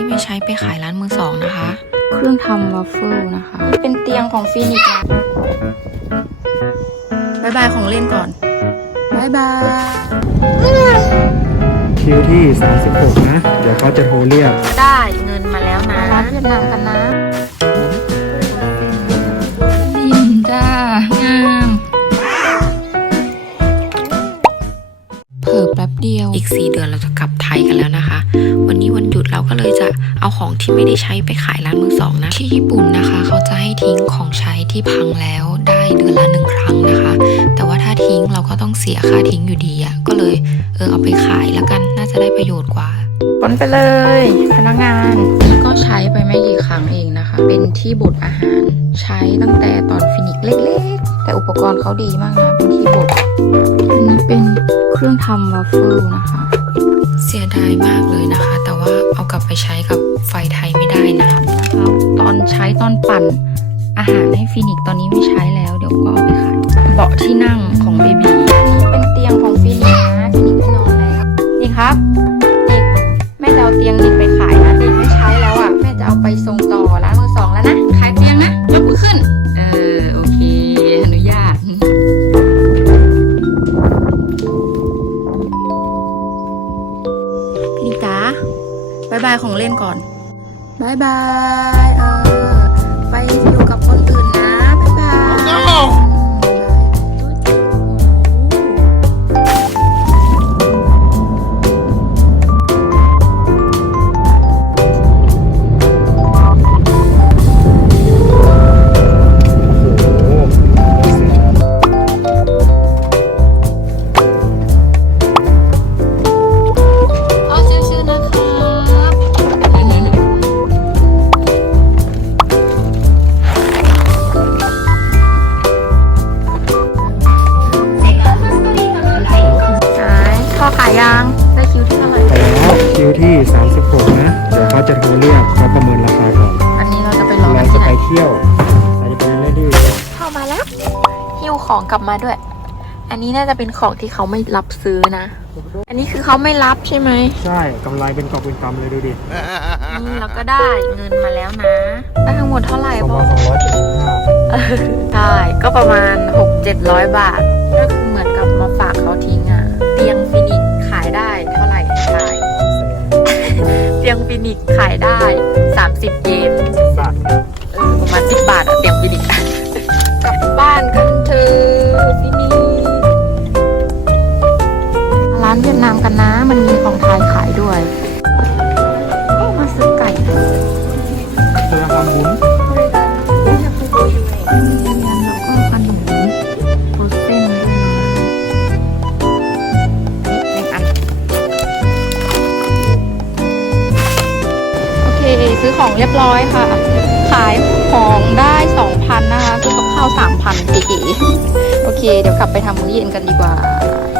ที่ไม่ใช้ไปขายร้านมือสองนะคะ เครื่องทำวัฟเฟิลนะคะ เป็นเตียงของฟินิกซ์นะบายบายของเล่นก่อนบายบายคิวที่ 36 นะ เดี๋ยวเขาจะโทรเรียก ได้เงินมาแล้วนะร้านเวียดนามกันนะดินจ้างาม ดียว อีก 4 เดือนเราจะกลับไทยกันแล้วนะคะ วันนี้วันหยุดเราก็เลยจะเอาของที่ไม่ได้ใช้ไปขายร้านมือสองนะ ที่ญี่ปุ่นนะคะ เขาจะให้ทิ้งของใช้ที่พังแล้วได้เดือนละหนึ่งครั้งนะคะ แต่ว่าถ้าทิ้งเราก็ต้องเสียค่าทิ้งอยู่ดีอะ่ะก็เลยเออเอาไปขายแล้วกันน่าจะได้ประโยชน์กว่า ผลไปเลย พนักงานก็ใช้ไปไม่กี่ครั้งเองนะคะ เป็นที่บดอาหาร ใช้ตั้งแต่ตอนฟินิกซ์เล็กๆ แต่อุปกรณ์เขาดีมากนะ เป็นที่บดอันนี้เป็นเครื่องทำวัฟเฟิลนะคะ เสียดายมากเลยนะคะ แต่ว่าเอากลับไปใช้กับไฟไทยไม่ได้นะนะครับตอนใช้ตอนปั่นอาหารให้ฟินิกซ์ตอนนี้ไม่ใช้แล้ว เดี๋ยวก็เอาไปขายเบาะที่นั่งของเบบีนี่เป็น บายของเล่นก่อนบายบายเออไป ได้คิวที่เท่าไหร่ไปแล้วคิวที่ 36 นะ เดี๋ยวเขาจะโทรเรียกเขาประเมินราคาก่อนอันนี้เราจะไปรอเรากันจะที่ไหไปนเที่ยวเราจะไปเล่นที่เข้ามาแล้วหิ้วของกลับมาด้วย อันนี้น่าจะเป็นของที่เขาไม่รับซื้อนะ อันนี้คือเขาไม่รับใช่ไหมใช่กำไรเป็นกอบเป็นกำเลยดูดินี่เราก็ได้เงินมาแล้วนะได้ทั้งหมดเท่าไหร่สองพ่พัอนสองร้อยเจ็ดสิบห้าใช่ก็ประมาณ 6 7 0 0 บาทก็คือเหมือนกั นเวียดนามกันนะ มันมีของไทยขายด้วยก็มาซื้อไก่เจอคำบุญแล้วก็ขนมโรสเส้นด้วยนะหนึ่งอันโอเคซื้อของเรียบร้อยค่ะ ขายของได้2,000นะคะซื้อกับข้าว3,000เก๋ๆโอเค เดี๋ยวกลับไปทำมื้อเย็นกันดีกว่าสลิมจ้า